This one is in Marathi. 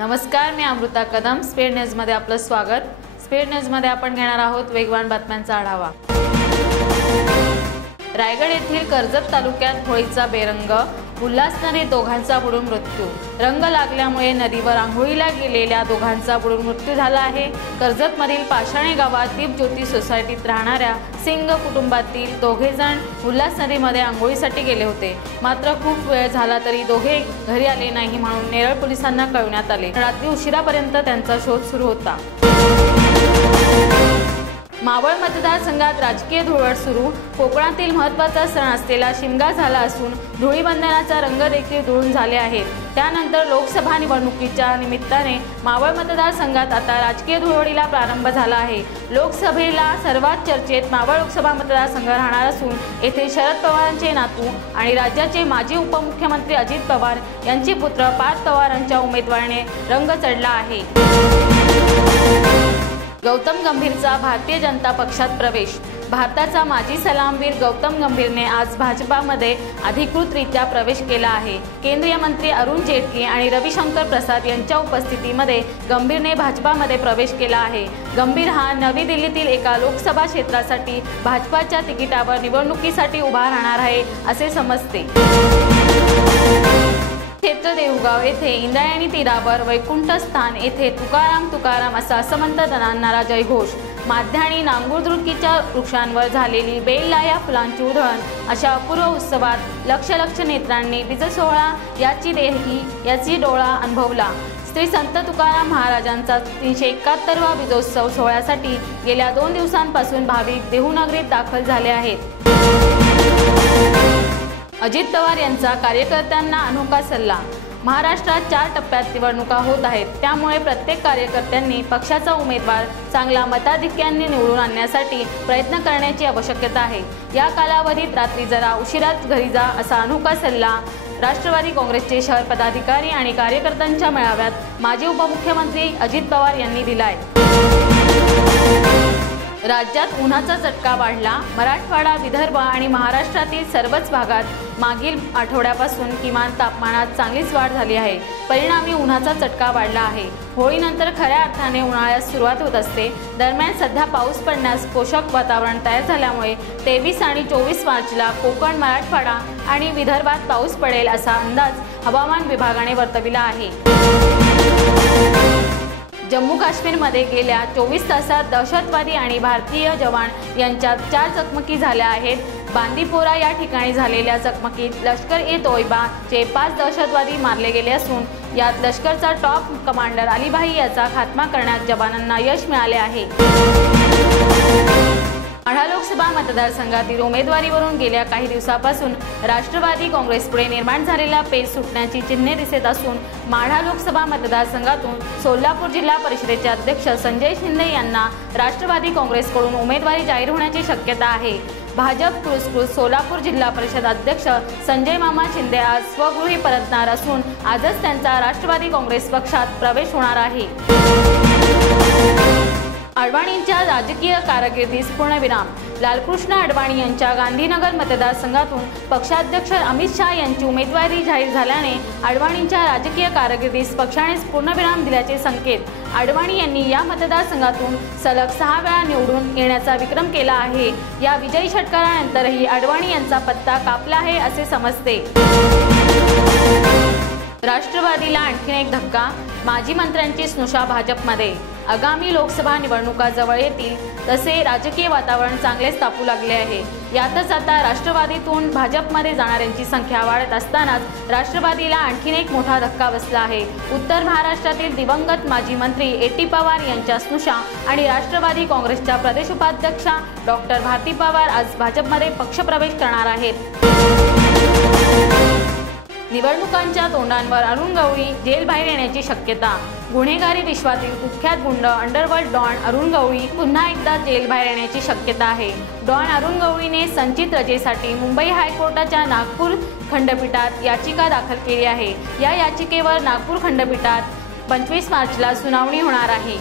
नमस्कार मी अमृता कदम. स्पेड न्यूजमध्ये आपलं स्वागत. स्पेड न्यूजमध्ये आपण घेणार आहोत वेगवान बातम्यांचा आढावा. रायगड येथील कर्जत तालुक्यात होळीचा बेरंग. उल्हासनदी दोघांचा बुडून मृत्यू. रंग लागल्यामुळे नदीवर आंघोळीला गेलेल्या दोघांचा बुडून मृत्यू झाला आहे. कर्जतमधील पाषाणे गावात दीपज्योती सोसायटीत राहणाऱ्या सिंग कुटुंबातील दोघे जण उल्हास नदीमध्ये आंघोळीसाठी गेले होते. मात्र खूप वेळ झाला तरी दोघे घरी आले नाही म्हणून नेरळ पोलिसांना कळवण्यात आले. रात्री उशिरापर्यंत त्यांचा शोध सुरू होता. मावळ मतदारसंघात राजकीय धुळवड सुरू. कोकणातील महत्त्वाचा सण असलेला शिमगा झाला असून धुळीबंधनाचा रंग देखील धुळून झाले आहेत. त्यानंतर लोकसभा निवडणुकीच्या निमित्ताने मावळ मतदारसंघात आता राजकीय धुळवडीला प्रारंभ झाला आहे. लोकसभेला सर्वात चर्चेत मावळ लोकसभा मतदारसंघ राहणार असून येथे शरद पवारांचे नातू आणि राज्याचे माजी उपमुख्यमंत्री अजित पवार यांचे पुत्र पार्थ पवारांच्या उमेदवाराने रंग चढला आहे. गौतम गंभीरचा भारतीय जनता पक्षात प्रवेश. भारताचा माजी सलामवीर गौतम गंभीरने आज भाजपामध्ये अधिकृतरित्या प्रवेश केला आहे. केंद्रीय मंत्री अरुण जेटली आणि रविशंकर प्रसाद यांच्या उपस्थितीमध्ये गंभीरने भाजपामध्ये प्रवेश केला आहे. गंभीर हा नवी दिल्लीतील एका लोकसभा क्षेत्रासाठी भाजपाच्या तिकिटावर निवडणुकीसाठी उभा राहणार आहे असे समजते. क्षेत्र देऊगाव येथे इंद्रायणी तीरावर वैकुंठ स्थान येथे तुकाराम तुकाराम असा समंत दणांनारा जयघोष. माध्याणी नांगुरदृकीच्या वृक्षांवर झालेली बेलला या फुलांची उधळण अशा अपूर्व उत्सवात लक्ष लक्ष नेत्रांनी बीज सोहळा याची देही याची डोळा अनुभवला. श्री संत तुकाराम महाराजांचा तीनशे एकाहत्तरवा बीजोत्सव सोहळ्यासाठी गेल्या दोन दिवसांपासून भाविक देहूनगरीत दाखल झाले आहेत. अजित पवार यांचा कार्यकर्त्यांना अनोखा सल्ला. महाराष्ट्रात चार टप्प्यात निवडणुका होत आहेत. त्यामुळे प्रत्येक कार्यकर्त्यांनी पक्षाचा उमेदवार चांगला मताधिक्यांनी निवडून आणण्यासाठी प्रयत्न करण्याची आवश्यकता आहे. या कालावधीत रात्री जरा उशिरात घरी जा असा अनोखा सल्ला राष्ट्रवादी काँग्रेसचे शहर पदाधिकारी आणि कार्यकर्त्यांच्या मेळाव्यात माजी उपमुख्यमंत्री अजित पवार यांनी दिलाय. राज्यात उन्हाचा चटका वाढला. मराठवाडा विदर्भ आणि महाराष्ट्रातील सर्वच भागात मागील आठवड्यापासून किमान तापमानात चांगलीच वाढ झाली आहे. परिणामी उन्हाचा चटका वाढला आहे. होळीनंतर खऱ्या अर्थाने उन्हाळ्यात सुरुवात होत असते. दरम्यान सध्या पाऊस पडण्यास पोषक वातावरण तयार झाल्यामुळे तेवीस आणि चोवीस मार्चला कोकण मराठवाडा आणि विदर्भात पाऊस पडेल असा अंदाज हवामान विभागाने वर्तविला आहे. जम्मू काश्मीरमध्ये गेल्या चोवीस तासात दहशतवादी आणि भारतीय जवान यांच्यात चार चकमकी झाल्या आहेत. बांदीपोरा या ठिकाणी झालेल्या चकमकीत लष्कर ए तोयबाचे पाच दहशतवादी मारले गेले असून यात लष्करचा टॉप कमांडर अलीभाई याचा खात्मा करण्यात जवानांना यश मिळाले आहे. माढा लोकसभा मतदारसंघातील उमेदवारीवरून गेल्या काही दिवसापासून राष्ट्रवादी काँग्रेसपुढे निर्माण झालेला पेच सुटण्याची चिन्हे दिसत असून माढा लोकसभा मतदारसंघातून सोलापूर जिल्हा परिषदेचे अध्यक्ष संजय शिंदे यांना राष्ट्रवादी काँग्रेसकडून उमेदवारी जाहीर होण्याची शक्यता आहे. भाजप पुरस्कृत सोलापूर जिल्हा परिषद अध्यक्ष संजय मामा शिंदे आज स्वगृही परतणार असून आजच त्यांचा राष्ट्रवादी काँग्रेस पक्षात प्रवेश होणार आहे. अडवाणींच्या राजकीय कारकिर्दीस पूर्णविराम. लालकृष्ण अडवाणी यांच्या गांधीनगर मतदारसंघातून पक्षाध्यक्ष अमित शहा यांची उमेदवारी जाहीर झाल्याने अडवाणींच्या राजकीय कारकिर्दीस पक्षानेच पूर्णविराम दिल्याचे संकेत. अडवाणी यांनी या मतदारसंघातून सलग सहा वेळा निवडून येण्याचा विक्रम केला आहे. या विजयी षटकारानंतरही अडवाणी यांचा पत्ता कापला आहे असे समजते. राष्ट्रवादीला आणखीन एक धक्का माजी मंत्र्यांची स्नुषा भाजपमध्ये. आगामी लोकसभा निवडणुका जवळ येतील तसे राजकीय वातावरण चांगलेच तापू लागले आहे. यातच आता राष्ट्रवादीतून भाजपमध्ये जाणाऱ्यांची संख्या वाढत असतानाच राष्ट्रवादीला आणखीन एक मोठा धक्का बसला आहे. उत्तर महाराष्ट्रातील दिवंगत माजी मंत्री ए टी पवार यांच्या स्नुषा आणि राष्ट्रवादी काँग्रेसच्या प्रदेश उपाध्यक्षा डॉक्टर भारती पवार आज भाजपमध्ये पक्षप्रवेश करणार आहेत. निवडणुकांच्या तोंडांवर अरुण गवळी जेलबाहेर येण्याची शक्यता. गुन्हेगारी विश्वातील कुख्यात गुंड अंडरवर्ल्ड डॉन अरुण गवळी पुन्हा एकदा जेलबाहेर येण्याची शक्यता आहे. डॉन अरुण गवळीने संचित रजेसाठी मुंबई हायकोर्टाच्या नागपूर खंडपीठात याचिका दाखल केली आहे. या याचिकेवर नागपूर खंडपीठात पंचवीस मार्चला सुनावणी होणार आहे.